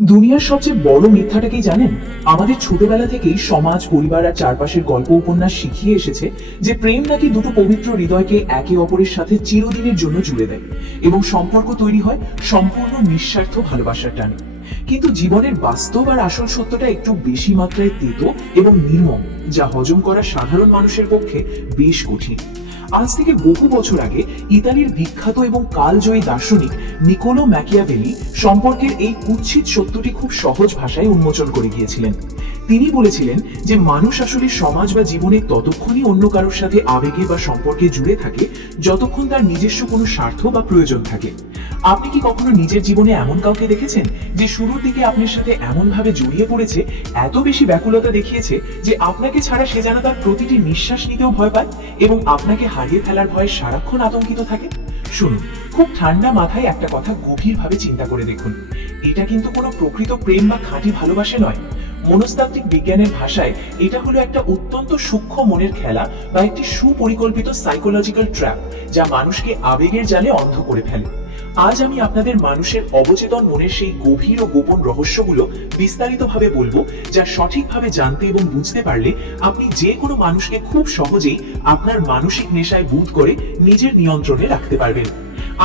দুনিয়ার সবচেয়ে বড় মিথ্যাটা কি জানেন? আমাদের ছোটবেলা থেকেই সমাজ, পরিবার আর চারপাশের গল্প উপন্যাস শিখিয়ে এসেছে যে প্রেম নাকি দুটো পবিত্র হৃদয়কে একে অপরের সাথে চিরদিনের জন্য জুড়ে দেয় এবং সম্পর্ক তৈরি হয় সম্পূর্ণ নিঃস্বার্থ ভালোবাসার টানে। কিন্তু জীবনের বাস্তব আর আসল সত্যটা একটু বেশি মাত্রায় তেতো এবং নির্মম, যা হজম করা সাধারণ মানুষের পক্ষে বেশ কঠিন। আজ থেকে বহু বছর আগে ইতালির বিখ্যাত এবং কালজয়ী দার্শনিক নিকোলো ম্যাকিয়াভেলি সম্পর্কের এই কুৎসিত সত্যটি খুব সহজ ভাষায় উন্মোচন করে গিয়েছিলেন। তিনি বলেছিলেন যে মানুষ আসলে সমাজ বা জীবনে ততক্ষণই অন্য কারোর সাথে আবেগে বা সম্পর্কে জুড়ে থাকে যতক্ষণ তার নিজস্ব কোনো স্বার্থ বা প্রয়োজন থাকে। আপনি কি কখনো নিজের জীবনে এমন কাউকে দেখেছেন যে শুরুর দিকে আপনার সাথে এমন ভাবে জড়িয়ে পড়েছে, এত বেশি ব্যাকুলতা দেখিয়েছে যে আপনাকে ছাড়া সে যেন তার প্রতিটি নিঃশ্বাস নিতেও ভয় পায় এবং আপনাকে হারিয়ে ফেলার ভয়ে সারাক্ষণ আতঙ্কিত থাকে? শুনুন, খুব ঠান্ডা মাথায় একটা কথা গভীরভাবে চিন্তা করে দেখুন। এটা কিন্তু কোনো প্রকৃত প্রেম বা খাঁটি ভালোবাসা নয়। মনস্তাত্ত্বিক বিজ্ঞানের ভাষায় এটা হলো একটা অত্যন্ত সূক্ষ্ম মনের খেলা বা একটি সুপরিকল্পিত সাইকোলজিক্যাল ট্র্যাপ, যা মানুষকে আবেগের জালে অন্ধ করে ফেলে। আজ আমি আপনাদের মানুষের অবচেতন মনের সেই গভীর ও গোপন রহস্যগুলো বিস্তারিতভাবে বলবো, যা সঠিকভাবে জানতে এবং বুঝতে পারলে আপনি যে কোনো মানুষকে খুব সহজেই আপনার মানসিক নেশায় বুঁদ করে নিজের নিয়ন্ত্রণে রাখতে পারবেন।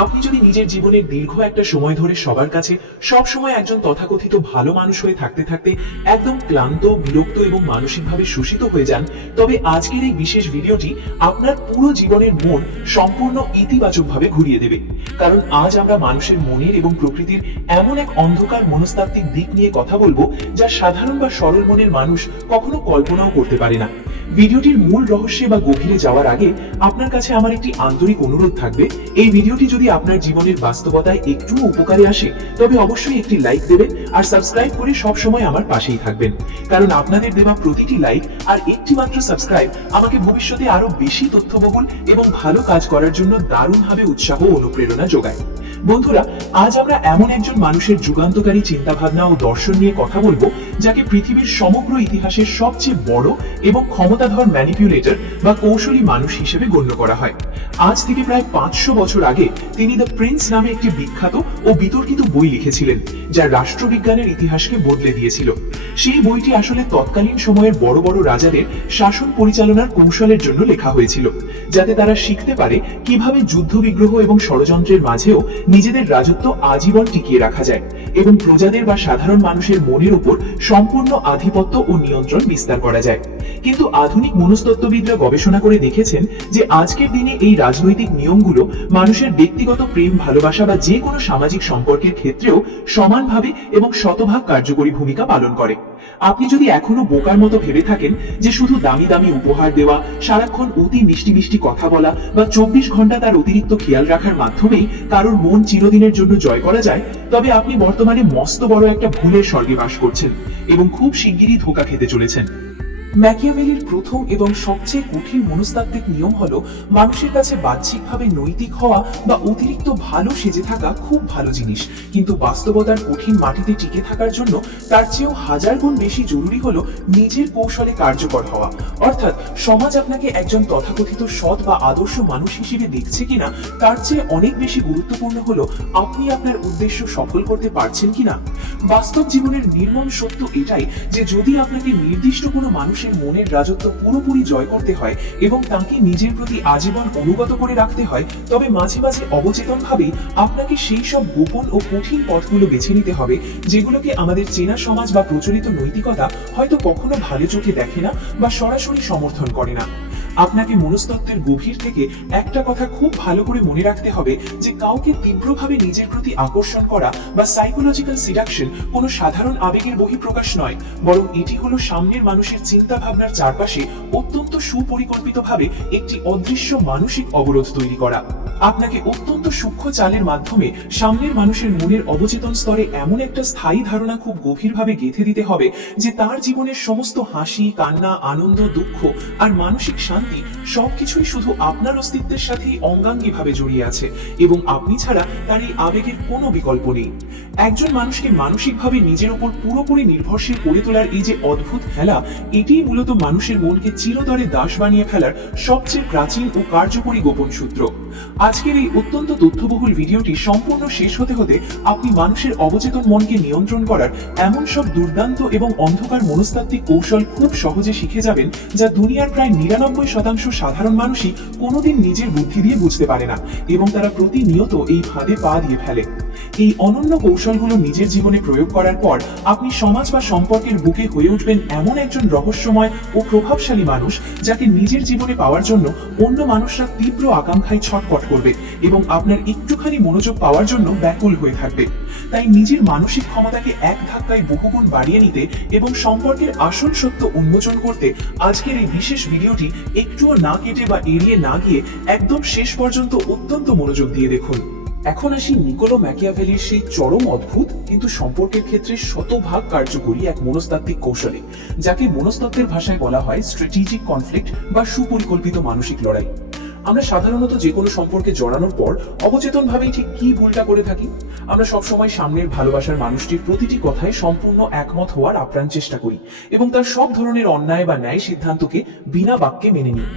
আপনি যদি নিজের জীবনের দীর্ঘ একটা সময় ধরে সবার কাছে সব সময় একজন তথাকথিত ভালো মানুষ হয়ে থাকতে থাকতে একদম ক্লান্ত, বিরক্ত এবং মানসিকভাবে শোষিত হয়ে যান, তবে আজকের এই বিশেষ ভিডিওটি আপনার পুরো জীবনের মন সম্পূর্ণ ইতিবাচকভাবে ঘুরিয়ে দেবে। কারণ আজ আমরা মানুষের মনের এবং প্রকৃতির এমন এক অন্ধকার মনস্তাত্ত্বিক দিক নিয়ে কথা বলবো, যা সাধারণ বা সরল মনের মানুষ কখনো কল্পনাও করতে পারে না। ভিডিওটির মূল রহস্যে বা গভীরে যাওয়ার আগে আপনার কাছে আমার একটি আন্তরিক অনুরোধ থাকবে, এই ভিডিওটি যদি আপনার জীবনের বাস্তবতায় একটু উপকারে আসে তবে অবশ্যই একটি লাইক দেবেন আর সাবস্ক্রাইব করে সব সময় আমার পাশেই থাকবেন। কারণ আপনাদের দেওয়া প্রতিটি লাইক আর একটি মাত্র সাবস্ক্রাইব আমাকে ভবিষ্যতে আরো বেশি তথ্যবহুল এবং ভালো কাজ করার জন্য দারুণভাবে উৎসাহ ও অনুপ্রেরণা যোগায়। বন্ধুরা, আজ আমরা এমন একজন মানুষের যুগান্তকারী চিন্তাভাবনা ও দর্শন নিয়ে কথা বলবো, যাকে পৃথিবীর সমগ্র ইতিহাসের সবচেয়ে বড় এবং ক্ষমতাধর ম্যানিপুলেটর বা কৌশলী মানুষ হিসেবে গণ্য করা হয়। আজ থেকে প্রায় 500 বছর আগে তিনি দ্য প্রিন্স নামে একটি বিখ্যাত ও বিতর্কিত বই লিখেছিলেন, যা রাষ্ট্রবিজ্ঞানের ইতিহাসকে বদলে দিয়েছিল। সেই বইটি আসলে তৎকালীন সময়ের বড় বড় রাজাদের শাসন পরিচালনার কৌশলের জন্য লেখা হয়েছিল, যাতে তারা শিখতে পারে কিভাবে যুদ্ধবিগ্রহ এবং ষড়যন্ত্রের মাঝেও নিজেদের রাজত্ব আজীবন টিকিয়ে রাখা যায় এবং প্রজাদের বা সাধারণ মানুষের মনের উপর সম্পূর্ণ আধিপত্য ও নিয়ন্ত্রণ বিস্তার করা যায়। কিন্তু আধুনিক মনস্তত্ত্ববিদরা গবেষণা করে দেখেছেন যে আজকের দিনে এই রাজনৈতিক নিয়মগুলো মানুষের ব্যক্তিগত প্রেম, ভালোবাসা বা যে কোনো সামাজিক সম্পর্কের ক্ষেত্রেও সমানভাবে এবং শতভাগ কার্যকরী ভূমিকা পালন করে। আপনি যদি এখনো বোকার মতো ভেবে থাকেন যে শুধু দামি দামি উপহার দেওয়া, সারাক্ষণ অতি মিষ্টি মিষ্টি কথা বলা বা 24 ঘন্টা তার অতিরিক্ত খেয়াল রাখার মাধ্যমেই কারোর মন চিরদিনের জন্য জয় করা যায়, তবে আপনি বর্তমানে মস্ত বড় একটা ভুলের স্বর্গে বাস করছেন এবং খুব শিগগিরই ধোঁকা খেতে চলেছেন। ম্যাকিয়াভেলির প্রথম এবং সবচেয়ে কঠিন মনস্তাত্ত্বিক নিয়ম হলো মানুষের কাছে বাহ্যিকভাবে নৈতিক হওয়া বা অতিরিক্ত ভালো সেজে থাকা খুব ভালো জিনিস, কিন্তু বাস্তবতার কঠিন মাটিতে টিকে থাকার জন্য তার চেয়েও হাজার গুণ বেশি জরুরি হলো নিজের কৌশলে কার্যকর হওয়া। অর্থাৎ সমাজ আপনাকে একজন তথাকথিত সৎ বা আদর্শ মানুষ হিসেবে দেখছে কিনা তার চেয়ে অনেক বেশি গুরুত্বপূর্ণ হলো আপনি আপনার উদ্দেশ্য সফল করতে পারছেন কিনা। বাস্তব জীবনের নির্মম সত্য এটাই যে যদি আপনাকে নির্দিষ্ট কোনো মানুষের মনের রাজত্ব পুরোপুরি জয় করতে হয় এবং তাকে নিজের প্রতি আজীবন অনুগত করে রাখতে হয়, তবে মাঝে মাঝে অবচেতন ভাবে আপনাকে সেই সব গোপন ও কঠিন পথগুলো বেছে নিতে হবে, যেগুলোকে আমাদের চেনা সমাজ বা প্রচলিত নৈতিকতা হয়তো কখনো ভালো চোখে দেখে না বা সরাসরি সমর্থন করে না। আপনাকে মনস্তত্ত্বের গভীর থেকে একটা কথা খুব ভালো করে মনে রাখতে হবে যে কাউকে তীব্রভাবে নিজের প্রতি আকর্ষণ করা বা সাইকোলজিক্যাল সিডাকশন কোনো সাধারণ আবেগের বহিঃপ্রকাশ নয়, বরং এটি হলো সামনের মানুষের চিন্তা ভাবনার চারপাশে অত্যন্ত সুপরিকল্পিতভাবে একটি অদৃশ্য মানসিক অবরোধ তৈরি করা। আপনাকে অত্যন্ত সূক্ষ্ম চালের মাধ্যমে সামনের মানুষের মনের অবচেতন স্তরে এমন একটা স্থায়ী ধারণা খুব গভীরভাবে গেঁথে দিতে হবে যে তার জীবনের সমস্ত হাসি, কান্না, আনন্দ, দুঃখ আর মানসিক শান্তি সবকিছুই শুধু আপনার অস্তিত্বের সাথেই অঙ্গাঙ্গিভাবে জড়িয়ে আছে এবং আপনি ছাড়া তার এই আবেগের কোনো বিকল্প নেই। একজন মানুষকে মানসিকভাবে নিজের উপর পুরোপুরি নির্ভরশীল করে তোলার এই যে অদ্ভুত খেলা, এটিই মূলত মানুষের মনকে চিরতরে দাস বানিয়ে ফেলার সবচেয়ে প্রাচীন ও কার্যকরী গোপন সূত্র। আজকের এই অত্যন্ত তথ্যবহুল ভিডিওটি সম্পূর্ণ শেষ হতে হতে আপনি মানুষের অবচেতন মনকে নিয়ন্ত্রণ করার এমন সব দুর্দান্ত এবং অন্ধকার মনস্তাত্ত্বিক কৌশল খুব সহজে শিখে যাবেন, যা দুনিয়ার প্রায় 99% সাধারণ মানুষই কোনোদিন নিজের বুদ্ধি দিয়ে বুঝতে পারে না এবং তারা প্রতিনিয়ত এই ফাঁদে পা দিয়ে ফেলে। এই অনন্য কৌশলগুলো নিজের জীবনে প্রয়োগ করার পর আপনি সমাজ বা সম্পর্কের বুকে হয়ে উঠবেন এমন একজন রহস্যময় ও প্রভাবশালী মানুষ, যাকে নিজের জীবনে পাওয়ার জন্য অন্য মানুষরা তীব্র আকাঙ্ক্ষায় ছটফট করবে এবং আপনার একটুখানি মনোযোগ পাওয়ার জন্য ব্যাকুল হয়ে থাকবে। তাই নিজের মানসিক ক্ষমতাকে এক ধাক্কায় বহুগুণ বাড়িয়ে নিতে এবং সম্পর্কের আসল সত্য উন্মোচন করতে আজকের এই বিশেষ ভিডিওটি একটুও না কেটে বা এড়িয়ে না গিয়ে একদম শেষ পর্যন্ত অত্যন্ত মনোযোগ দিয়ে দেখুন। এখন আসি নিকোলো ম্যাকিয়াভেলির সেই চরম অদ্ভুত কিন্তু সম্পর্কের ক্ষেত্রে শতভাগ কার্যকরী এক মনস্তাত্ত্বিক কৌশলে, যাকে মনস্তত্ত্বের ভাষায় বলা হয় স্ট্র্যাটেজিক কনফ্লিক্ট বা সুপরিকল্পিত মানসিক লড়াই। আমরা সাধারণত যে কোনো সম্পর্কে জড়ানোর পর অবচেতনভাবেই ঠিক কি ভুলটা করে থাকি। আমরা সবসময় সামনের ভালোবাসার মানুষটির প্রতিটি কথায় সম্পূর্ণ একমত হওয়ার আপ্রাণ চেষ্টা করি এবং তার সব ধরনের অন্যায় বা ন্যায় সিদ্ধান্তকে বিনা বাক্যে মেনে নিই।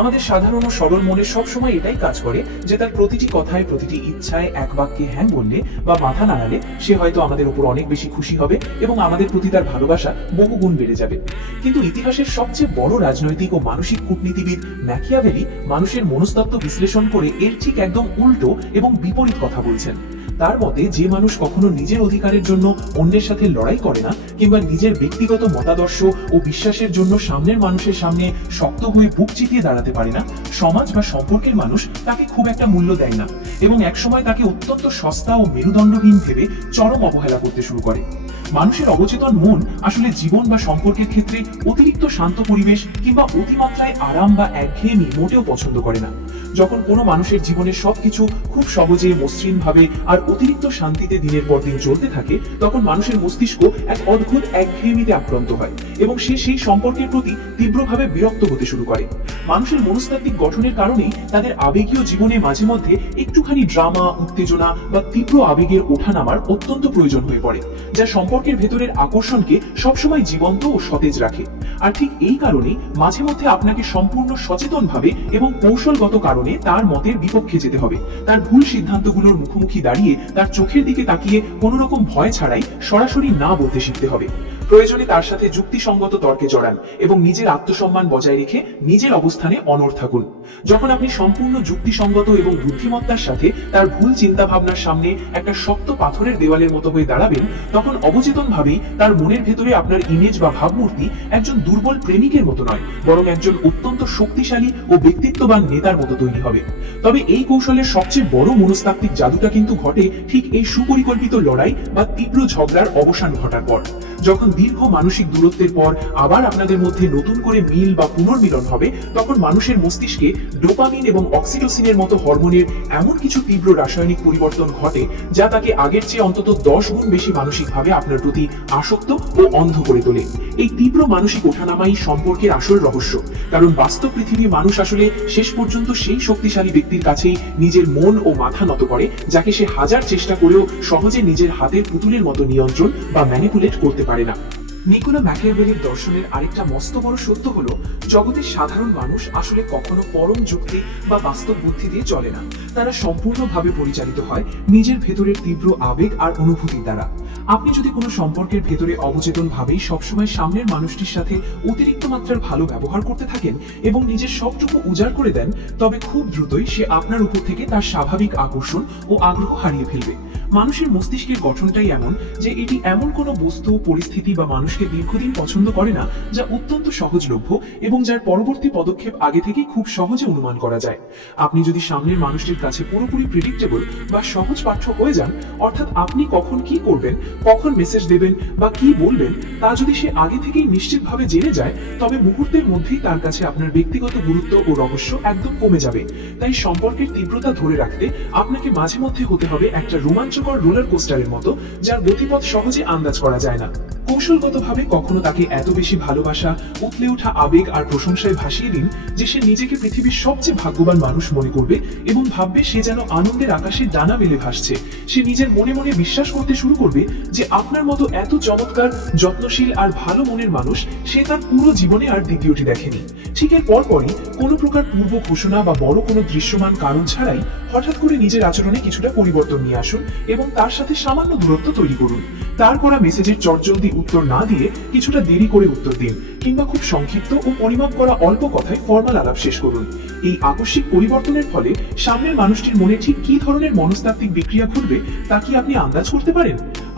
আমাদের সাধারণ ও সরল মনে সবসময় এটাই কাজ করে যে তার প্রতিটি কথায়, প্রতিটি ইচ্ছায় এক বাক্যে হ্যাঁ বললে বা মাথা নাড়ালে সে হয়তো আমাদের উপর অনেক বেশি খুশি হবে এবং আমাদের প্রতি তার ভালোবাসা বহুগুণ বেড়ে যাবে। কিন্তু ইতিহাসের সবচেয়ে বড় রাজনৈতিক ও মানসিক কূটনীতিবিদ ম্যাকিয়াভেলি মানুষের মনস্তত্ত্ব বিশ্লেষণ করে এর ঠিক একদম উল্টো এবং বিপরীত কথা বলছেন। তার মতে, যে মানুষ কখনো নিজের অধিকারের জন্য অন্যের সাথে লড়াই করে না কিংবা নিজের ব্যক্তিগত মতাদর্শ ও বিশ্বাসের জন্য সামনের মানুষের সামনে শক্ত হয়ে বুক চিতিয়ে দাঁড়াতে পারে না, সমাজ বা সম্পর্কের মানুষ তাকে খুব একটা মূল্য দেয় না এবং একসময় তাকে অত্যন্ত সস্তা ও মেরুদণ্ডহীন ভেবে চরম অবহেলা করতে শুরু করে। মানুষের অবচেতন মন আসলে জীবন বা সম্পর্কের ক্ষেত্রে অতিরিক্ত শান্ত পরিবেশ কিংবা অতিমাত্রায় আরাম বা একঘেয়েমি মোটেও পছন্দ করে না। যখন কোনো মানুষের জীবনে সবকিছু খুব সহজে, মসৃণ ভাবে আর অতিরিক্ত শান্তিতে দিনের পর দিন চলতে থাকে, তখন মানুষের মস্তিষ্ক এক অদ্ভুত একঘেয়েমিতে আক্রান্ত হয় এবং সে সেই সম্পর্কের প্রতি তীব্রভাবে বিরক্ত হতে শুরু করে। মানুষের মনস্তাত্ত্বিক গঠনের কারণেই তাদের আবেগীয় জীবনে মাঝে মধ্যে একটুখানি ড্রামা, উত্তেজনা বা তীব্র আবেগের ওঠানামার অত্যন্ত প্রয়োজন হয়ে পড়ে, যা সম্পর্কের ভেতরের আকর্ষণকে সবসময় জীবন্ত ও সতেজ রাখে। আর ঠিক এই কারণেই মাঝে মধ্যে আপনাকে সম্পূর্ণ সচেতনভাবে এবং কৌশলগত কারণে তার মতের বিপক্ষে যেতে হবে। তার ভুল সিদ্ধান্তগুলোর মুখোমুখি দাঁড়িয়ে তার চোখের দিকে তাকিয়ে কোনো রকম ভয় ছাড়াই সরাসরি না বলতে শিখতে হবে। প্রয়োজনে তার সাথে যুক্তিসঙ্গত তর্কে জড়ান এবং নিজের আত্মসম্মান বজায় রেখে নিজের অবস্থানে অনড় থাকুন। যখন আপনি সম্পূর্ণ যুক্তিসঙ্গত এবং বুদ্ধিমত্তার সাথে তার ভুল চিন্তা ভাবনার সামনে একটা শক্ত পাথরের দেওয়ালের মতো হয়ে দাঁড়াবেন, তখন অবচেতনভাবেই তার মনের ভেতরে আপনার ইমেজ বা ভাবমূর্তি একজন দুর্বল প্রেমিকের মতো নয়, বরং একজন অত্যন্ত শক্তিশালী ও ব্যক্তিত্ববান নেতার মতো তৈরি হবে। তবে এই কৌশলের সবচেয়ে বড় মনস্তাত্ত্বিক জাদুটা কিন্তু ঘটে ঠিক এই সুপরিকল্পিত লড়াই বা তীব্র ঝগড়ার অবসান ঘটার পর। যখন দীর্ঘ মানসিক দূরত্বের পর আবার আপনাদের মধ্যে নতুন করে মিল বা পুনর্মিলন হবে, তখন মানুষের মস্তিষ্কে ডোপামিন এবং অক্সিটোসিনের মতো হরমোনের এমন কিছু তীব্র রাসায়নিক পরিবর্তন ঘটে, যা তাকে আগের চেয়ে অন্তত 10 গুণ বেশি মানসিকভাবে আপনার প্রতি আসক্ত ও অন্ধ করে তোলে। এই তীব্র মানসিক ওঠানামাই সম্পর্কের আসল রহস্য, কারণ বাস্তব পৃথিবী মানুষ আসলে শেষ পর্যন্ত সেই শক্তিশালী ব্যক্তির কাছেই নিজের মন ও মাথা নত করে, যাকে সে হাজার চেষ্টা করেও সহজে নিজের হাতের পুতুলের মতো নিয়ন্ত্রণ বা ম্যানিপুলেট করতে পারে না। নিকোলো ম্যাকিয়াভেলির দর্শনের আরেকটা মস্ত বড় সত্য হলো, জগতের সাধারণ মানুষ আসলে কখনো পরম যুক্তি বা বাস্তব বুদ্ধি দিয়ে চলে না। তারা সম্পূর্ণভাবে পরিচালিত হয় নিজের ভেতরের তীব্র আবেগ আর অনুভূতির দ্বারা। আপনি যদি কোনো সম্পর্কের ভেতরে অবচেতন ভাবেই সবসময় সামনের মানুষটির সাথে অতিরিক্ত মাত্রার ভালো ব্যবহার করতে থাকেন এবং নিজের সবটুকু উজাড় করে দেন, তবে খুব দ্রুতই সে আপনার উপর থেকে তার স্বাভাবিক আকর্ষণ ও আগ্রহ হারিয়ে ফেলবে। মানুষের মস্তিষ্কের গঠনটাই এমন যে এটি এমন কোনো বস্তু, পরিস্থিতি বা মানুষকে দীর্ঘদিন পছন্দ করে না যা অত্যন্ত সহজলভ্য এবং যার পরবর্তী পদক্ষেপ আগে থেকেই খুব সহজে অনুমান করা যায়। আপনি যদি সামনের মানুষটির কাছে পুরোপুরি প্রেডিক্টেবল বা সহজ পাঠ্য হয়ে যান, অর্থাৎ আপনি কখন কি করবেন, কখন মেসেজ দেবেন বা কি বলবেন, তা যদি সে আগে থেকেই নিশ্চিতভাবে জেনে যায়, তবে মুহূর্তের মধ্যেই তার কাছে আপনার ব্যক্তিগত গুরুত্ব ও রহস্য একদম কমে যাবে। তাই সম্পর্কের তীব্রতা ধরে রাখতে আপনাকে মাঝে মধ্যে হতে হবে একটা রোমাঞ্চকর রোলার কোস্টারের মতো, যার গতিপথ সহজে আন্দাজ করা যায় না। কৌশলগতভাবে কখনো তাকে এত বেশি ভালোবাসা, উতলে ওঠা আবেগ আর প্রশংসায় ভাসিয়ে দিন যে সে নিজেকে পৃথিবীর সবচেয়ে ভাগ্যবান মানুষ মনে করবে এবং ভাববে সে যেন আনন্দের আকাশে ডানা মেলে ভাসছে। সে নিজের মনে মনে বিশ্বাস করতে শুরু করবে যে আপনার মতো এত চমৎকার, যত্নশীল আর ভালো মনের মানুষ সে তার পুরো জীবনে আর দ্বিতীয়টি দেখেনি। ঠিক এর পরপরই কোনো প্রকার পূর্ব ঘোষণা বা বড় কোনো দৃশ্যমান কারণ ছাড়াই হঠাৎ করে নিজের আচরণে কিছুটা পরিবর্তন নিয়ে আসুন এবং তার সাথে সামান্য দূরত্ব তৈরি করুন। তার করা মেসেজের চটজলদি উত্তর না দিয়ে কিছুটা দেরি করে উত্তর দিন, কিংবা খুব সংক্ষিপ্ত ও পরিমাপ করা অল্প কথায় ফর্মাল আলাপ শেষ করুন। এই আকস্মিক পরিবর্তনের ফলে সামনের মানুষটির মনে ঠিক কি ধরনের মনস্তাত্ত্বিক বিক্রিয়া ঘটবে তা কি আপনি আন্দাজ করতে পারেন?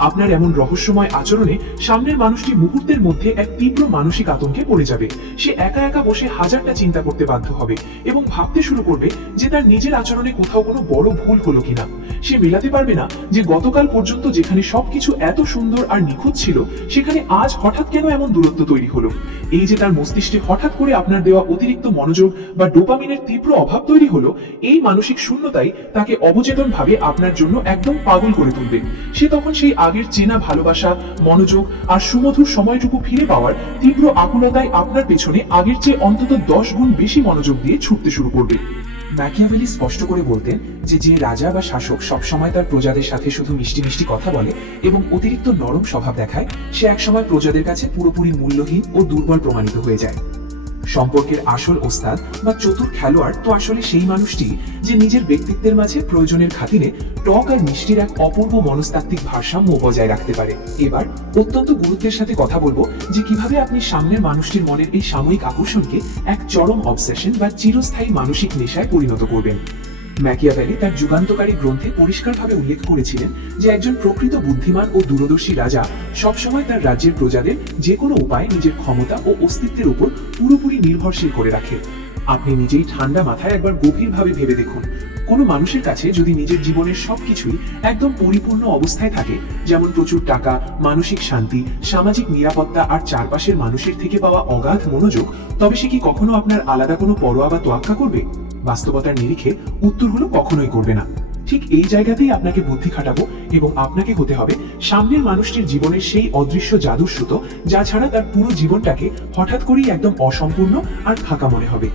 আপনার এমন রহস্যময় আচরণে সামনের মানুষটি মুহূর্তের মধ্যে এক তীব্র মানসিক আতঙ্কে পড়ে যাবে। সে একা একা বসে হাজারটা চিন্তা করতে বাধ্য হবে এবং ভাবতে শুরু করবে যে তার নিজের আচরণে কোথাও কোনো বড় ভুল হলো কিনা। সে মেলাতে পারবে না যে গতকাল পর্যন্ত যেখানে সবকিছু এত সুন্দর আর নিখুঁত ছিল, সেখানে আজ হঠাৎ কেন এমন দূরত্ব তৈরি হলো। এই যে তার মস্তিষ্কে হঠাৎ করে আপনার দেওয়া অতিরিক্ত মনোযোগ বা ডোপামিনের তীব্র অভাব তৈরি হলো, এই মানসিক শূন্যতাই তাকে অবচেতন ভাবে আপনার জন্য একদম পাগল করে তুলবে। সে তখন সেই আগের চেনা ভালোবাসা, মনোযোগ আর সুমধুর সময়টুকু ফিরে পাওয়ার তীব্র আকুলতায় আপনার পেছনে আগের চেয়ে অন্তত 10 গুণ বেশি মনোযোগ দিয়ে ছুটতে শুরু করবে। ম্যাকিয়াভেলি স্পষ্ট করে বলতেন যে রাজা বা শাসক সবসময় তার প্রজাদের সাথে শুধু মিষ্টি মিষ্টি কথা বলে এবং অতিরিক্ত নরম স্বভাব দেখায়, সে একসময় প্রজাদের কাছে পুরোপুরি মূল্যহীন ও দুর্বল প্রমাণিত হয়ে যায়। সম্পর্কের আসল ওস্তাদ বা চতুর খেলোয়াড় তো আসলে সেই মানুষটি যে নিজের ব্যক্তিত্বের মাঝে প্রয়োজনের খাতিরে টক আর মিষ্টির এক অপূর্ব মনস্তাত্ত্বিক ভারসাম্য বজায় রাখতে পারে। এবার অত্যন্ত গুরুত্বের সাথে কথা বলবো যে কিভাবে আপনি সামনের মানুষটির মনের এই সাময়িক আকর্ষণকে এক চরম অবসেশন বা চিরস্থায়ী মানসিক নেশায় পরিণত করবেন। ম্যাকিয়াভেলি তার যুগান্তকারী গ্রন্থে পরিষ্কারভাবে উল্লেখ করেছিলেন যে একজন প্রকৃত বুদ্ধিমান ও দূরদর্শী রাজা সবসময় তার রাজ্যের প্রজাদের যে কোনো উপায়ে নিজের ক্ষমতা ও অস্তিত্বের উপর পুরোপুরি নির্ভরশীল করে রাখে। আপনি নিজেই ঠান্ডা মাথায় একবার গভীরভাবে ভেবে দেখুন, কোনো মানুষের কাছে যদি নিজের জীবনের সবকিছুই একদম পরিপূর্ণ অবস্থায় থাকে, যেমন প্রচুর টাকা, মানসিক শান্তি, সামাজিক নিরাপত্তা আর চারপাশের মানুষের থেকে পাওয়া অগাধ মনোযোগ, তবে সে কি কখনো আপনার আলাদা কোনো পরোয়া বা তোয়াক্কা করবে? বাস্তবতার নিরিখে উত্তর হলো কখনোই করবে না। ঠিক এই জায়গাতেই আপনাকে বুদ্ধি খাটাবো এবং আপনাকে হতে হবে সামনের মানুষটির জীবনের সেই অদৃশ্য জাদুর সুতো, যা ছাড়া তার পুরো জীবনটাকে হঠাৎ করেই একদম অসম্পূর্ণ আর ফাঁকা মনে হবে।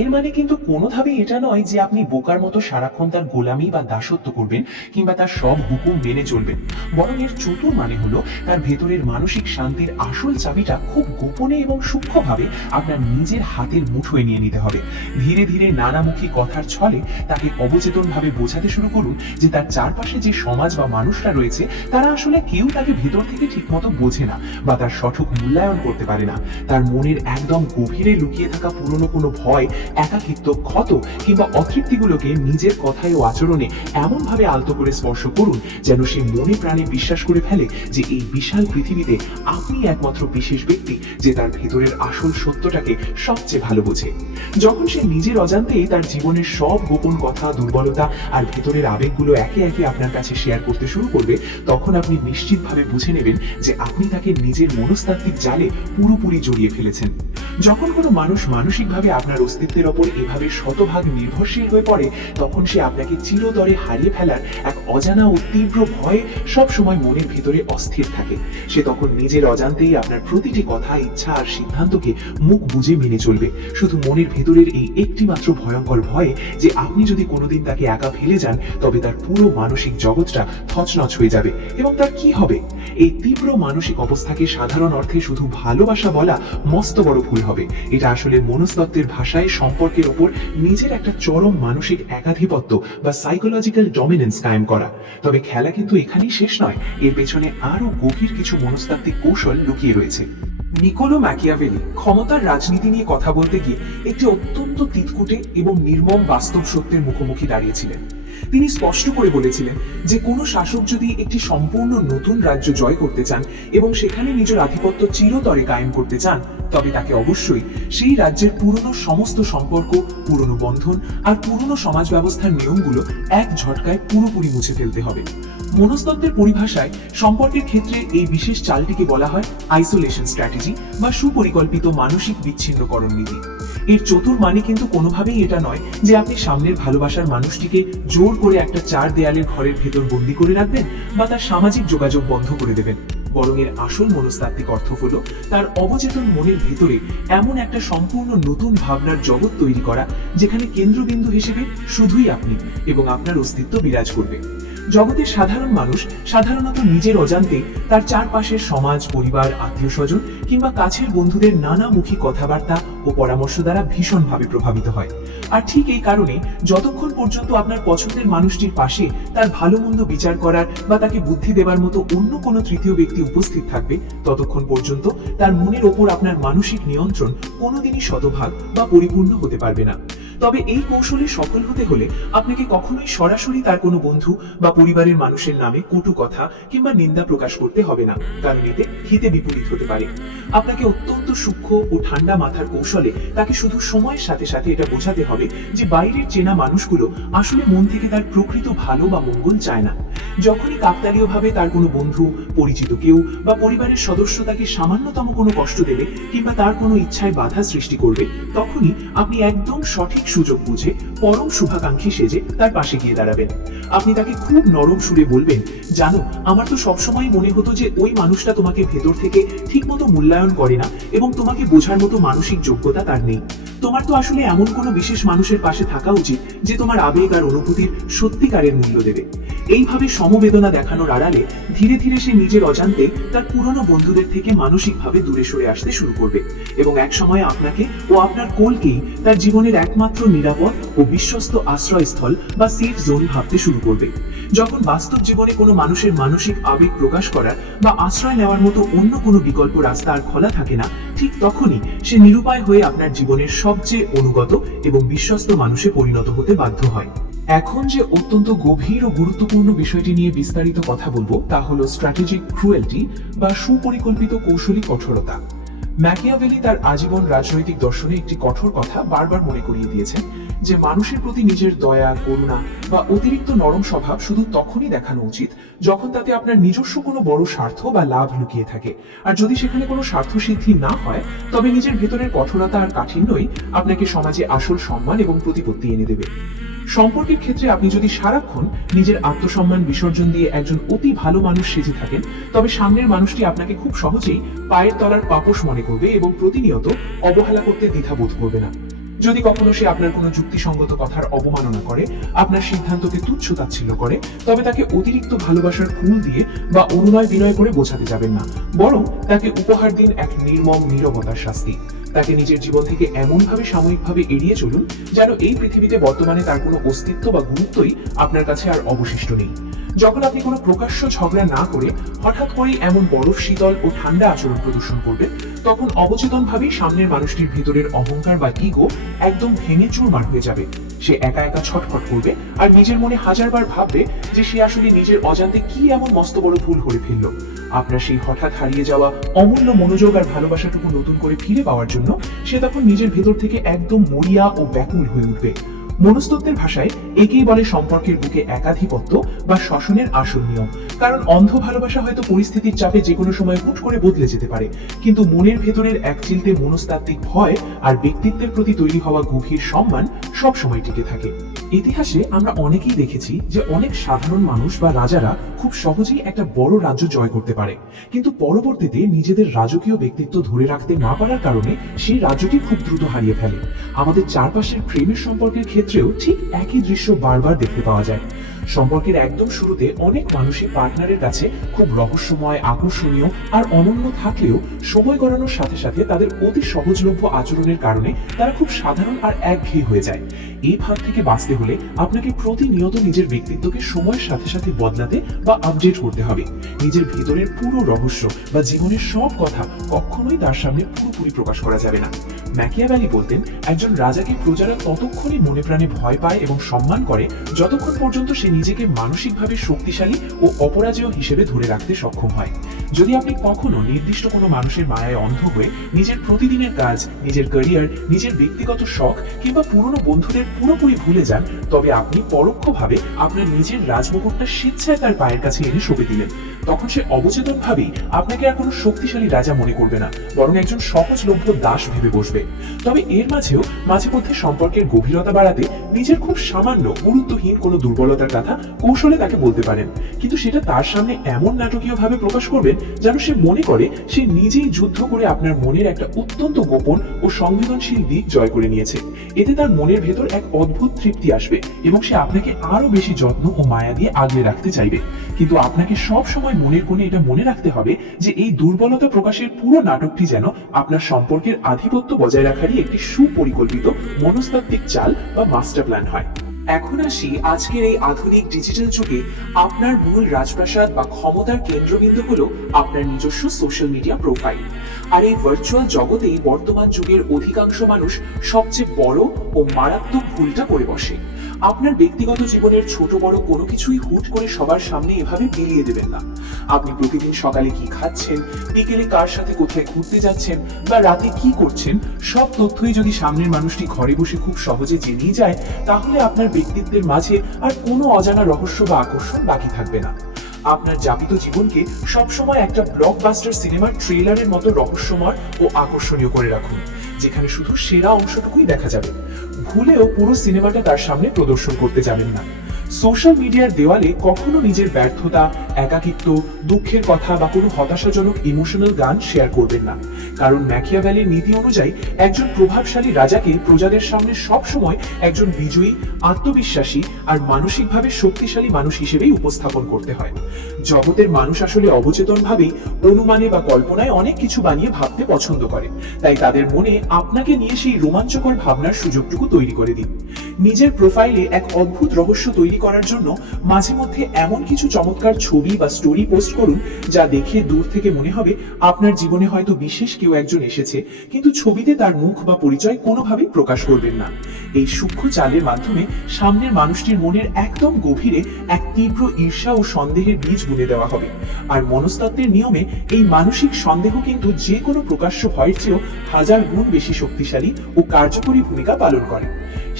এর মানে কিন্তু কোনোভাবেই এটা নয় যে আপনি বোকার মতো সারাক্ষণ তার গোলামি বা দাসত্ব করবেন কিংবা তার সব হুকুম মেনে চলবেন। বরং এর চতুর মানে হলো তার ভেতরের মানসিক শান্তির আসল চাবিটা খুব গোপনে এবং সূক্ষ্মভাবে আপনার নিজের হাতের মুঠোয় নিয়ে নিতে হবে। ধীরে ধীরে নানামুখী কথার ছলে তাকে অবচেতনভাবে বোঝাতে শুরু করুন যে তার চারপাশে যে সমাজ বা মানুষরা রয়েছে তারা আসলে কেউ তাকে ভেতর থেকে ঠিকমতো বোঝে না বা তার সঠিক মূল্যায়ন করতে পারে না। তার মনের একদম গভীরে লুকিয়ে থাকা পুরনো কোনো ভয়, একাকিত্ব, ক্ষত কিংবা অতৃপ্তিগুলোকে নিজের কথায় ও আচরণে এমন ভাবে আলতো করে স্পর্শ করুন যেন সে মনে প্রাণে বিশ্বাস করে ফেলে যে এই বিশাল পৃথিবীতে আপনি একমাত্র বিশেষ ব্যক্তি যে তার ভেতরের আসল সত্যটাকে সবচেয়ে ভালো বোঝে। যখন সে নিজের অজান্তেই তার জীবনের সব গোপন কথা, দুর্বলতা আর ভেতরের আবেগগুলো একে একে আপনার কাছে শেয়ার করতে শুরু করবে, তখন আপনি নিশ্চিতভাবে বুঝে নেবেন যে আপনি তাকে নিজের মনস্তাত্ত্বিক জালে পুরোপুরি জড়িয়ে ফেলেছেন। যখন কোনো মানুষ মানসিকভাবে আপনার অস্তিত্বের ওপর এভাবে শতভাগ নির্ভরশীল হয়ে পড়ে, তখন সে আপনাকে চিরতরে হারিয়ে ফেলার এক অজানা ও তীব্র ভয়ে সবসময় মনের ভিতরে অস্থির থাকে। সে তখন নিজের অজান্তেই আপনার প্রতিটি কথা, ইচ্ছা আর সিদ্ধান্তকে মুখ বুজে মেনে চলবে, শুধু মনের ভেতরের এই একটি মাত্র ভয়ঙ্কর ভয়ে যে আপনি যদি কোনোদিন তাকে একা ফেলে যান তবে তার পুরো মানসিক জগৎটা থচনচ হয়ে যাবে এবং তার কি হবে। এই তীব্র মানসিক অবস্থাকে সাধারণ অর্থে শুধু ভালোবাসা বলা মস্ত বড় ভুল হবে। এটা আসলে মনস্তত্ত্বের ভাষায় সম্পর্কের ওপর নিজের একটা চরম মানসিক একাধিপত্য বা সাইকোলজিক্যাল ডমিনেন্স কায়েম করা। তবে খেলা কিন্তু এখানেই শেষ নয়, এর পেছনে আরো গভীর কিছু মনস্তাত্ত্বিক কৌশল লুকিয়ে রয়েছে। নিকোলো ম্যাকিয়াভেলি ক্ষমতার রাজনীতি নিয়ে কথা বলতে গিয়ে একটি অত্যন্ত তিতকুটে এবং নির্মম বাস্তব সত্যের মুখোমুখি দাঁড়িয়েছিলেন। তিনি স্পষ্ট করে বলেছিলেন যে কোনো শাসক যদি একটি সম্পূর্ণ নতুন রাজ্য জয় করতে চান এবং সেখানে নিজের আধিপত্য চিরতরে কায়েম করতে চান, তবে তাকে অবশ্যই সেই রাজ্যের পুরনো সমস্ত সম্পর্ক, পুরনো বন্ধন আর পুরনো সমাজ ব্যবস্থার নিয়মগুলো এক ঝটকায় পুরোপুরি মুছে ফেলতে হবে। মনস্তত্ত্বের পরিভাষায় সম্পর্কের ক্ষেত্রে এই বিশেষ চালটিকে বলা হয় আইসোলেশন স্ট্র্যাটেজি বা সুপরিকল্পিত মানসিক বিচ্ছিন্নকরণ নীতি। এর চতুর মানে কিন্তু কোনোভাবেই এটা নয় যে আপনি সামনের ভালোবাসার মানুষটিকে জোর করে একটা চার দেয়ালের ঘরের ভেতর বন্দি করে রাখবেন বা তার সামাজিক যোগাযোগ বন্ধ করে দেবেন। বরং এর আসল মনস্তাত্ত্বিক অর্থ হলো তার অবচেতন মনের ভিতরে এমন একটা সম্পূর্ণ নতুন ভাবনার জগৎ তৈরি করা যেখানে কেন্দ্রবিন্দু হিসেবে শুধুই আপনি এবং আপনার অস্তিত্ব বিরাজ করবে। জগতের সাধারণ মানুষ সাধারণত নিজের অজান্তে তার চারপাশের সমাজ, পরিবার, আত্মীয় স্বজন কিংবা কাছের বন্ধুদের নানামুখী কথাবার্তা ও পরামর্শ দ্বারা ভীষণভাবে প্রভাবিত হয়। আর ঠিক এই কারণে যতক্ষণ পর্যন্ত আপনার পছন্দের মানুষটির পাশে তার ভালো মন্দ বিচার করার বা তাকে বুদ্ধি দেবার মতো অন্য কোনো তৃতীয় ব্যক্তি উপস্থিত থাকবে, ততক্ষণ পর্যন্ত তার মনের ওপর আপনার মানসিক নিয়ন্ত্রণ কোনোদিনই শতভাগ বা পরিপূর্ণ হতে পারবে না। তবে এই কৌশলে সফল হতে হলে আপনাকে কখনোই সরাসরি তার কোনো বন্ধু বা পরিবারের মানুষের নামে কটু কথা কিংবা নিন্দা প্রকাশ করতে হবে না, কারণ এতে হিতে বিপরীত হতে পারে। আপনাকে অত্যন্ত সূক্ষ্ম ও ঠান্ডা মাথার কৌশলে তাকে শুধু সময়ের সাথে সাথে এটা বোঝাতে হবে যে বাইরের চেনা মানুষগুলো আসলে মন থেকে তার প্রকৃত ভালো বা মঙ্গল চায় না। যখনই কাকতালীয়ভাবে তার কোনো বন্ধু, পরিচিত কেউ বা পরিবারের সদস্য তাকে সামান্যতম কোনো কষ্ট দেবে কিংবা তার কোনো ইচ্ছায় বাধা সৃষ্টি করবে, তখনই আপনি একদম সঠিক সুযোগ বুঝে পরম শুভাকাঙ্ক্ষী সেজে তার পাশে গিয়ে দাঁড়াবেন। আপনি তাকে খুব নরম সুরে বলবেন, জানো, আমার তো সবসময় মনে হতো যে ওই মানুষটা তোমাকে ভেতর থেকে ঠিকমতো মূল্যায়ন করে না এবং তোমাকে বোঝার মতো মানসিক যোগ্যতা তার নেই। তোমার তো আসলে এমন কোনো বিশেষ মানুষের পাশে থাকা উচিত যে তোমার আবেগ আর অনুভূতির সত্যিকারের মূল্য দেবে। এইভাবে সমবেদনা দেখানোর আড়ালে ধীরে ধীরে সে নিজের অজান্তে তার পুরনো বন্ধুদের থেকে মানসিকভাবে দূরে সরে আসতে শুরু করবে এবং একসময় আপনাকে ও আপনার কোলকেই তার জীবনের একমাত্র নিরাপদ ও বিশ্বস্ত আশ্রয়স্থল বা সেফ জোন ভাবতে শুরু করবে। যখন বাস্তব জীবনে কোনো মানুষের মানসিক আবেগ প্রকাশ করার বা আশ্রয় নেওয়ার মতো অন্য কোনো বিকল্প রাস্তা আর খোলা থাকে না, ঠিক তখনই সে নিরুপায় হয়ে আপনার জীবনের সবচেয়ে অনুগত এবং বিশ্বস্ত মানুষে পরিণত হতে বাধ্য হয়। এখন যে অত্যন্ত গভীর ও গুরুত্বপূর্ণ বিষয়টি নিয়ে বিস্তারিত কথা বলবো তা হলো স্ট্র্যাটেজিক ক্রুয়েলটি বা সুপরিকল্পিত কৌশলী কঠোরতা। ম্যাকিয়াভেলি তার আজীবন রাজনৈতিক দর্শনে একটি কঠোর কথা বারবার মনে করিয়ে দিয়েছেন যে মানুষের প্রতি নিজের দয়া, করুণা বা অতিরিক্ত নরম স্বভাব শুধু তখনই দেখানো উচিত যখন তাতে আপনার নিজস্ব কোনো বড় স্বার্থ বা লাভ লুকিয়ে থাকে। আর যদি সেখানে কোনো স্বার্থ সিদ্ধি না হয়, তবে নিজের ভেতরের কঠোরতা আর কাঠিন্যই আপনাকে সমাজে আসল সম্মান এবং প্রতিপত্তি এনে দেবে। সম্পর্কের ক্ষেত্রে আপনি যদি সারাক্ষণ নিজের আত্মসম্মান বিসর্জন দিয়ে একজন অতি ভালো মানুষ সেজে থাকেন, তবে সামনের মানুষটি আপনাকে খুব সহজেই পায়ের তলার পাপোশ মনে করবে এবং প্রতিনিয়ত অবহেলা করতে দ্বিধাবোধ করবে না। যদি কখনো সে আপনার কোনো যুক্তিসঙ্গত কথার অবমাননা করে, আপনার সিদ্ধান্তকে তুচ্ছ তাচ্ছিল্য করে, তবে তাকে অতিরিক্ত ভালোবাসার ফুল দিয়ে বা অনুনয় বিনয় করে বোঝাতে যাবেন না, বরং তাকে উপহার দিন এক নির্মম নীরবতার শাস্তি। তাকে নিজের জীবন থেকে এমনভাবে সাময়িকভাবে এড়িয়ে চলুন যেন এই পৃথিবীতে বর্তমানে তার কোনো অস্তিত্ব বা গুরুত্বই আপনার কাছে আর অবশিষ্ট নেই। যখন আপনি কোনো প্রকাশ্য ঝগড়া না করে হঠাৎ করেই এমন বরফ শীতল ও ঠান্ডা আচরণ প্রদর্শন করবেন, তখন অবচেতনভাবেই সামনের মানুষটির ভিতরের অহংকার বা ইগো একদম ভেঙে চুরমার হয়ে যাবে। সে একা একা ছটফট করবে আর নিজের মনে হাজারবার ভাববে যে সে আসলে নিজের অজান্তে কি এমন মস্ত বড় ভুল করে ফেলল। আপনার সেই হঠাৎ হারিয়ে যাওয়া অমূল্য মনোযোগ আর ভালোবাসাটুকু নতুন করে ফিরে পাওয়ার জন্য সে তখন নিজের ভেতর থেকে একদম মরিয়া ও ব্যাকুল হয়ে উঠবে। মনস্তত্ত্বের ভাষায় একেই বলে সম্পর্কের বুকে একাধিপত্য বা শাসনের আসল নিয়ম। কারণ অন্ধ ভালোবাসা হয়তো পরিস্থিতির চাপে যে কোনো সময় হুট করে বদলে যেতে পারে, কিন্তু মনের ভেতরের এক চিলতে মনস্তাত্ত্বিক ভয় আর ব্যক্তিত্বের প্রতি তৈরি হওয়া গভীর সম্মান সব সময় টিকে থাকে। ইতিহাসে আমরা অনেকেই দেখেছি যে অনেক সাধারণ মানুষ বা রাজারা খুব সহজেই একটা বড় রাজ্য জয় করতে পারে, কিন্তু পরবর্তীতে নিজেদের রাজকীয় ব্যক্তিত্ব ধরে রাখতে না পারার কারণে সেই রাজ্যটি খুব দ্রুত হারিয়ে ফেলে। আমাদের চারপাশের প্রেমের সম্পর্কের ক্ষেত্রেও ঠিক একই দৃশ্য বারবার দেখতে পাওয়া যায়। সম্পর্কের একদম শুরুতে অনেক মানুষই পার্টনারের কাছে খুব রহস্যময়, আকর্ষণীয় আর অনন্য থাকলেও সময় গড়ানোর সাথে সাথে তাদের অতি সহজলভ্য আচরণের কারণে তারা খুব সাধারণ আর একঘেয়ে হয়ে যায়। এই ভাব থেকে বাঁচতে হলে আপনাকে প্রতিনিয়ত নিজের ব্যক্তিত্বকে সময়ের সাথে সাথে বদলাতে বা আপডেট করতে হবে। নিজের ভেতরের পুরো রহস্য বা জীবনের সব কথা কখনোই তার সামনে পুরোপুরি প্রকাশ করা যাবে না। ম্যাকিয়াভেলি বলতেন, একজন রাজাকে প্রজারা ততক্ষণই মনে প্রাণে ভয় পায় এবং সম্মান করে যতক্ষণ পর্যন্ত সে নিজেকে মানসিকভাবে শক্তিশালী ও অপরাজেয় হিসেবে ধরে রাখতে সক্ষম হয়। যদি আপনি কখনো নির্দিষ্ট কোনো মানুষের মায়ায় অন্ধ হয়ে নিজের প্রতিদিনের কাজ, নিজের ক্যারিয়ার, নিজের ব্যক্তিগত শখ কিংবা পুরনো বন্ধুদের পুরোপুরি ভুলে যান, তবে আপনি পরোক্ষভাবে আপনার নিজের রাজমুকুটটা স্বেচ্ছায় তার পায়ের কাছে এনে সঁপে দিলেন। তখন সে অবচেতনভাবেই আপনাকে আর কোনো শক্তিশালী রাজা মনে করবে না, বরং একজন সহজলভ্য দাস ভেবে বসবে। তবে এর মাঝেও মাঝে মধ্যে সম্পর্কের গভীরতা বাড়াতে নিজের খুব সামান্য গুরুত্বহীন কোনো দুর্বলতার কথা কৌশলে তাকে বলতে পারেন, কিন্তু সেটা তার সামনে এমন নাটকীয় ভাবে প্রকাশ করবেন যেন সে মনে করে সে নিজেই যুদ্ধ করে আপনার মনের একটা অত্যন্ত গোপন ও সংবেদনশীল দিক জয় করে নিয়েছে। এতে তার মনের ভেতর এক অদ্ভুত তৃপ্তি আসবে এবং সে আপনাকে আরো বেশি যত্ন ও মায়া দিয়ে আগলে রাখতে চাইবে। কিন্তু আপনাকে সব সময় মনের কোণে এটা মনে রাখতে হবে যে এই দুর্বলতা প্রকাশের পুরো নাটকটি যেন আপনার সম্পর্কের আধিপত্য বজায় রাখারই একটি সুপরিকল্পিত মনস্তাত্ত্বিক চাল বা মাস্টার প্ল্যান হয়। এখন আসি আজকের এই আধুনিক ডিজিটাল যুগে আপনার মূল রাজপ্রাসাদ বা ক্ষমতার কেন্দ্রবিন্দু হলো আপনার নিজস্ব সোশ্যাল মিডিয়া প্রোফাইল। আর এই ভার্চুয়াল জগতেই বর্তমান যুগের অধিকাংশ মানুষ সবচেয়ে বড় ও মারাত্মক ভুলটা করে বসে। আপনার ব্যক্তিগত জীবনের ছোট বড় কোনো কিছুই হুট করে সবার সামনে এভাবে বিলিয়ে দেবেন না। আপনি প্রতিদিন সকালে কি খাচ্ছেন, বিকেলে কার সাথে কোথায় ঘুরতে যাচ্ছেন বা রাতে কি করছেন, সব তথ্যই যদি সামনের মানুষটি ঘরে বসে খুব সহজে জেনেই যায়, তাহলে আপনার ব্যক্তিত্বের মাঝে আর কোনো অজানা রহস্য বা আকর্ষণ বাকি থাকবে না। আপনার যাপিত জীবনকে সবসময় একটা ব্লকবাস্টার সিনেমার ট্রেলারের মতো রহস্যময় ও আকর্ষণীয় করে রাখুন, যেখানে শুধু সেরা অংশটুকুই দেখা যাবে। ভুলেও পুরো সিনেমাটা তার সামনে প্রদর্শন করতে যাবেন না। সোশ্যাল মিডিয়ার দেওয়ালে কখনো নিজের ব্যর্থতা, একাকিত্ব, দুঃখের কথা বা কোনো হতাশাজনক ইমোশনাল গান শেয়ার করবেন না, কারণ ম্যাকিয়াভেলির নীতি অনুযায়ী একজন প্রভাবশালী রাজাকে প্রজাদের সামনে সব সময় একজন বিজয়ী, আত্মবিশ্বাসী আর মানসিকভাবে শক্তিশালী মানুষ হিসেবেই উপস্থাপন করতে হয়। জগতের মানুষ আসলে অবচেতনভাবেই অনুমানে বা কল্পনায় অনেক কিছু বানিয়ে ভাবতে পছন্দ করে, তাই তাদের মনে আপনাকে নিয়ে সেই রোমাঞ্চকর ভাবনার সুযোগটুকু তৈরি করে দিন। নিজের প্রোফাইলে এক অদ্ভুত রহস্য তৈরি করার জন্য মাঝে মধ্যে এমন কিছু চমৎকার ছবি বা স্টোরি পোস্ট করুন যা দেখে দূর থেকে মনে হবে আপনার জীবনে হয়তো বিশেষ কেউ একজন এসেছে, কিন্তু ছবিতে তার মুখ বা পরিচয় কোনোভাবেই প্রকাশ করবেন না। এই সূক্ষ্ম চালের মাধ্যমে সামনের মানুষটির মনের একদম গভীরে এক তীব্র ঈর্ষা ও সন্দেহের বীজ বুনে দেওয়া হবে। আর মনস্তাত্ত্বের নিয়মে এই মানসিক সন্দেহ কিন্তু যে কোনো প্রকাশ্য ভয়ের চেয়েও 1000 গুণ বেশি শক্তিশালী ও কার্যকরী ভূমিকা পালন করে।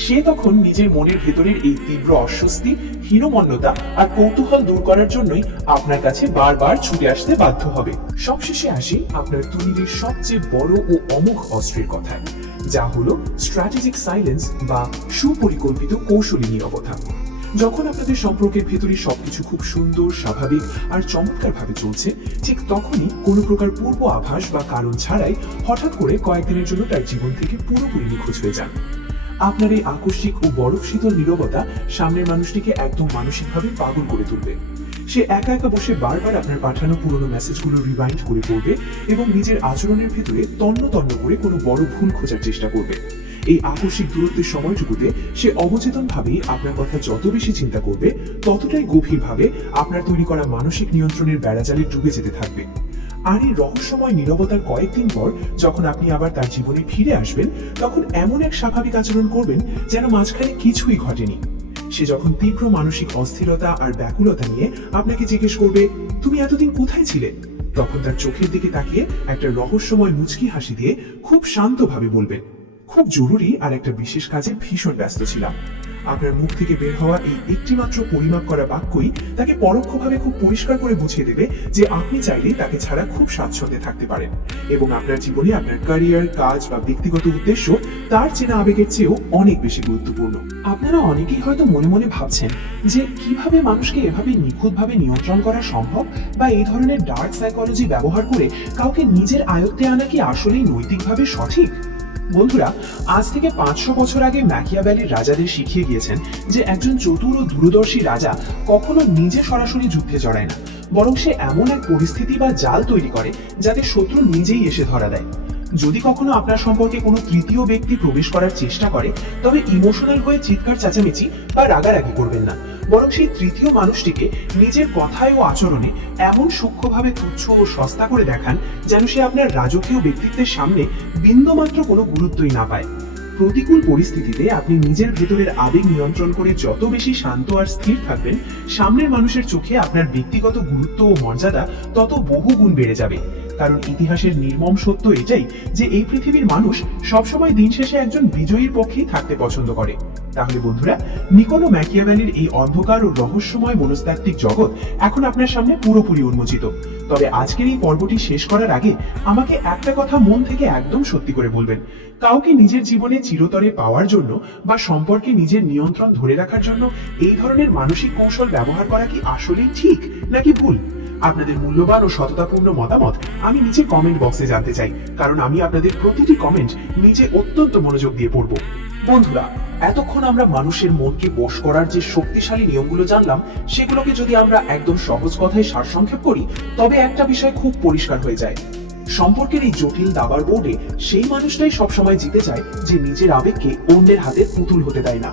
সে তখন নিজের মনের ভেতরের এই তীব্র অস্বস্তি, হীনমন্যতা আর কৌতূহল দূর করার জন্যই আপনার কাছে বারবার ছুটে আসতে বাধ্য হবে। সবশেষে আসি আপনার তৈরির সবচেয়ে বড় ও অমোঘ অস্ত্রের কথায়, যা হলো স্ট্র্যাটেজিক সাইলেন্স বা সুপরিকল্পিত কৌশলী নীরবতা। যখন আপনাদের সম্পর্কের ভেতরে সবকিছু খুব সুন্দর, স্বাভাবিক আর চমৎকার ভাবে চলছে, ঠিক তখনই কোনো প্রকার পূর্ব আভাস বা কারণ ছাড়াই হঠাৎ করে কয়েকদিনের জন্য তার জীবন থেকে পুরোপুরি নিখোঁজ হয়ে যান। আপনার এই আকস্মিক ও বরফ শীতল নীরবতা সামনের মানুষটিকে একদম মানসিকভাবে পাগল করে তুলবে। সে একা একা বসে বারবার আপনার পাঠানো পুরনো মেসেজগুলো রিভাইন্ড করে পড়বে এবং নিজের আচরণের ভেতরে তন্ন তন্ন করে কোনো বড় ভুল খোঁজার চেষ্টা করবে। এই আকস্মিক দূরত্বের সময়টুকুতে সে অবচেতনভাবেই আপনার কথা যত বেশি চিন্তা করবে, ততটাই গভীরভাবে আপনার তৈরি করা মানসিক নিয়ন্ত্রণের বেড়াজালে ডুবে যেতে থাকবে। আর এই রহস্যময় নীরবতার কয়েকদিন পর যখন আপনি আবার তার জীবনে ফিরে আসবেন, তখন এমন এক স্বাভাবিক আচরণ করবেন যেন মাঝখানে কিছুই ঘটেনি। সে যখন তীব্র মানসিক অস্থিরতা আর ব্যাকুলতা নিয়ে আপনাকে জিজ্ঞেস করবে, তুমি এতদিন কোথায় ছিলে, তখন তার চোখের দিকে তাকিয়ে একটা রহস্যময় মুচকি হাসি দিয়ে খুব শান্তভাবে বলবেন, খুব জরুরি আর একটা বিশেষ কাজে ভীষণ ব্যস্ত ছিলাম। আপনার মুখ থেকে বের হওয়া এই একটিমাত্র পরিমাপ করা বাক্যই তাকে পরোক্ষভাবে খুব পরিষ্কার করে বুঝিয়ে দেবে যে আপনি চাইলেই তাকে ছাড়া খুব স্বাচ্ছন্দ্যে থাকতে পারেন এবং আপনার জীবনে আপনার ক্যারিয়ার, কাজ বা ব্যক্তিগত উদ্দেশ্য তার চেনা আবেগের চেয়েও অনেক বেশি গুরুত্বপূর্ণ। আপনারা অনেকেই হয়তো মনে মনে ভাবছেন যে কিভাবে মানুষকে এভাবে নিখুঁতভাবে নিয়ন্ত্রণ করা সম্ভব, বা এই ধরনের ডার্ক সাইকোলজি ব্যবহার করে কাউকে নিজের আয়ত্তে আনা কি আসলেই নৈতিকভাবে সঠিক? বন্ধুরা, আজ থেকে 500 বছর আগে ম্যাকিয়াভেলির রাজাদের শিখিয়ে গিয়েছেন যে একজন চতুর ও দূরদর্শী রাজা কখনো নিজে সরাসরি যুদ্ধে জড়ায় না, বরং সে এমন এক পরিস্থিতি বা জাল তৈরি করে যাতে শত্রু নিজেই এসে ধরা দেয়। যদি কখনো আপনার সম্পর্কে কোনো তৃতীয় ব্যক্তি প্রবেশ করার চেষ্টা করে, তবে ইমোশনাল হয়ে চিৎকার চেঁচামেচি বা রাগারাগি করবেন না, বরং সেই তৃতীয় মানুষটিকে নিজের কথায় ও আচরণে এমন সূক্ষ্মভাবে তুচ্ছ ও সস্তা করে দেখান যেন সে আপনার রাজকীয় ব্যক্তিত্বের সামনে বিন্দুমাত্র কোনো গুরুত্বই না পায়। প্রতিকূল পরিস্থিতিতে আপনি নিজের ভেতরের আবেগ নিয়ন্ত্রণ করে যত বেশি শান্ত আর স্থির থাকবেন, সামনের মানুষের চোখে আপনার ব্যক্তিগত গুরুত্ব ও মর্যাদা তত বহু গুণ বেড়ে যাবে। কারণ ইতিহাসের নির্মম সত্য এটাই যে এই পৃথিবীর মানুষ সবসময় দিন শেষে একজন বিজয়ীর পক্ষেই থাকতে পছন্দ করে। তাহলে বন্ধুরা, নিকোলো ম্যাকিয়াভেলির এই অন্ধকার ও রহস্যময় মনস্তাত্ত্বিক জগৎ এখন আপনার সামনে পুরোপুরি উন্মোচিত। তবে আজকের এই পর্বটি শেষ করার আগে আমাকে একটা কথা মন থেকে একদম সত্যি করে বলবেন। কাউকে নিজের জীবনে চিরতরে পাওয়ার জন্য বা সম্পর্কে নিজের নিয়ন্ত্রণ ধরে রাখার জন্য এই ধরনের মানসিক কৌশল ব্যবহার করা কি আসলেই ঠিক নাকি ভুল? আপনাদের মূল্যবান ও সততাপূর্ণ মতামত আমি নিচে কমেন্ট বক্সে জানতে চাই, কারণ আমি আপনাদের প্রতিটি কমেন্ট নিচে অত্যন্ত মনোযোগ দিয়ে পড়ব। বন্ধুরা, এতক্ষণ আমরা মানুষের মনকে বশ করার যে শক্তিশালী নিয়মগুলো জানলাম, সেগুলোকে যদি আমরা একদম সহজ কথায় সারসংক্ষেপ করি, তবে একটা বিষয় খুব পরিষ্কার হয়ে যায়। সম্পর্কের এই জটিল দাবার বোর্ডে সেই মানুষটাই সবসময় জিতে যায় যে নিজের আবেগকে অন্যের হাতের পুতুল হতে দেয় না।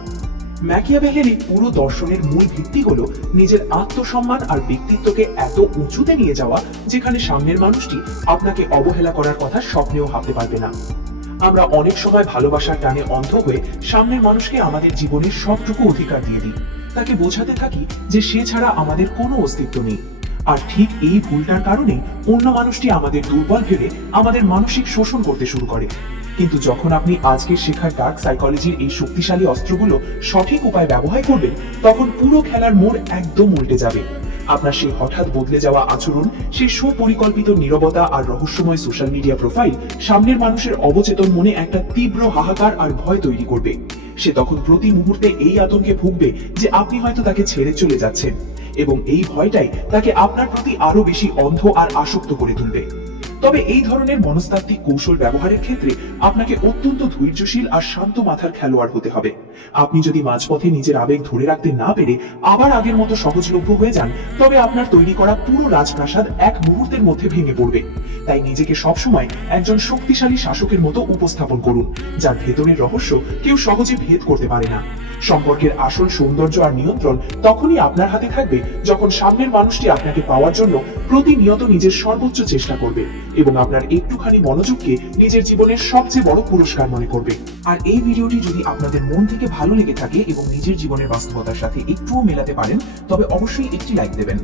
ম্যাকিয়াভেলির এই পুরো দর্শনের মূল ভিত্তি হলো নিজের আত্মসম্মান আর ব্যক্তিত্বকে এত উঁচুতে নিয়ে যাওয়া যেখানে সামনের মানুষটি আপনাকে অবহেলা করার কথা স্বপ্নেও ভাবতে পারবে না। আমরা অনেক সময় ভালোবাসার টানে অন্ধ হয়ে সামনের মানুষকে আমাদের জীবনের সবটুকু অধিকার দিয়ে দিই, তাকে বোঝাতে থাকি যে সে ছাড়া আমাদের কোনো অস্তিত্ব নেই। আর ঠিক এই ভুলটার কারণে অন্য মানুষটি আমাদের দুর্বল ভেবে আমাদের মানসিক শোষণ করতে শুরু করে। কিন্তু যখন আপনি আজকের শেখার ডার্ক সাইকোলজির এই শক্তিশালী অস্ত্রগুলো সঠিক উপায়ে ব্যবহার করবেন, তখন পুরো খেলার মোড় একদম উল্টে যাবে। আপনার সেই হঠাৎ বদলে যাওয়া আচরণ, সেই সুপরিকল্পিত নীরবতা আর রহস্যময় সোশ্যাল মিডিয়া প্রোফাইল সামনের মানুষের অবচেতন মনে একটা তীব্র হাহাকার আর ভয় তৈরি করবে। সে তখন প্রতি মুহূর্তে এই আতঙ্কে ভুগবে যে আপনি হয়তো তাকে ছেড়ে চলে যাচ্ছেন, এবং এই ভয়টাই তাকে আপনার প্রতি আরো বেশি অন্ধ আর আসক্ত করে তুলবে। তবে এই ধরনের মনস্তাত্ত্বিক কৌশল ব্যবহারের ক্ষেত্রে আপনাকে অত্যন্ত ধৈর্যশীল আর শান্ত মাথার খেলোয়াড় হতে হবে। আপনি যদি মাঝপথে নিজের আবেগ ধরে রাখতে না পেরে আবার আগের মতো সহজলভ্য হয়ে যান, তবে আপনার তৈরি করা পুরো রাজপ্রাসাদ এক মুহূর্তের মধ্যে ভেঙে পড়বে। তাই নিজেকে সবসময় একজন শক্তিশালী শাসকের মতো উপস্থাপন করুন, যার ভেতরের রহস্য কেউ সহজে ভেদ করতে পারে না। সম্পর্কের আসল সৌন্দর্য আর নিয়ন্ত্রণ তখনই আপনার হাতে থাকবে যখন সামনের মানুষটি আপনাকে পাওয়ার জন্য প্রতিনিয়ত নিজের সর্বোচ্চ চেষ্টা করবে এবং আপনার একটুখানি মনোযোগকে নিজের জীবনের সবচেয়ে বড় পুরস্কার মনে করবে। আর এই ভিডিওটি যদি আপনাদের মন থেকে ভালো লেগে থাকে এবং নিজের জীবনের বাস্তবতার সাথে একটুও মেলাতে পারেন, তবে অবশ্যই একটি লাইক দেবেন।